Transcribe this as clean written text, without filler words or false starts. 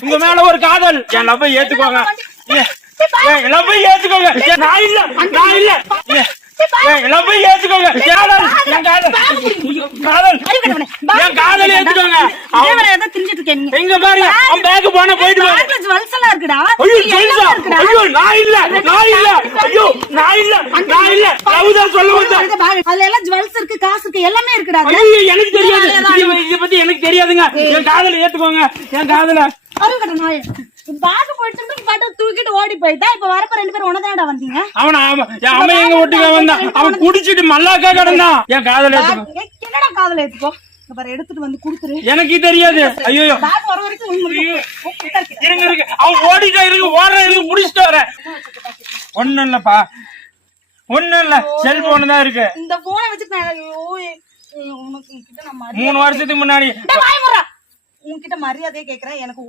உங்க மேல ஒரு காதல். என் லவ் ஏத்துக்கோங்க. என் லவ் ஏத்துக்கோங்க. நான் இல்ல என் லவ் ஏத்துக்கோங்க. காதல் என் காதல் என் காதல் ஏத்துக்கோங்க. எங்க பாருங்க அவன் பேக் போன போயிட்டு ஐயோ நான் இல்ல ஐயோ நான் இல்ல லவ்தான் சொல்ல வந்தேன். அதுல எல்லாம் ஜுவல்ஸ் இருக்கு, காசு இருக்கு, எல்லாமே இருக்குடா. ஐயோ எனக்கு தெரியாது, இத பத்தி எனக்கு தெரியாதுங்க. என் காதல ஏத்துக்கோங்க. என் காதல பேக் போயிட்டு தூக்கிட்டு ஓடி போயிட்டா. இப்ப வரப்ப 2 பேரும் உனதாடா வந்தீங்க. அவன் எங்க ஒட்டுக்க வந்தான். அவன் குடிச்சிட்டு மல்லாக்கா கிடந்தான். என் காதல ஏத்துக்கோ. என்னடா காதல ஏத்துக்கோ. எடுத்துட்டு வந்து குடுத்துரு. எனக்கு தெரியாது. ஐயோ பேக் வர வரைக்கும் இருங்க அவன் ஓடிட்டா இருக்கு முடிச்சுட்டு வரேன். ஒண்ணும் இல்லப்பா, ஒண்ணும் இல்ல. செல்போன் தான் இருக்கு. இந்த போனை வச்சுட்டு உனக்கு 3 வருஷத்துக்கு முன்னாடி உன்கிட்ட மரியாதையே கேக்குறேன். எனக்கு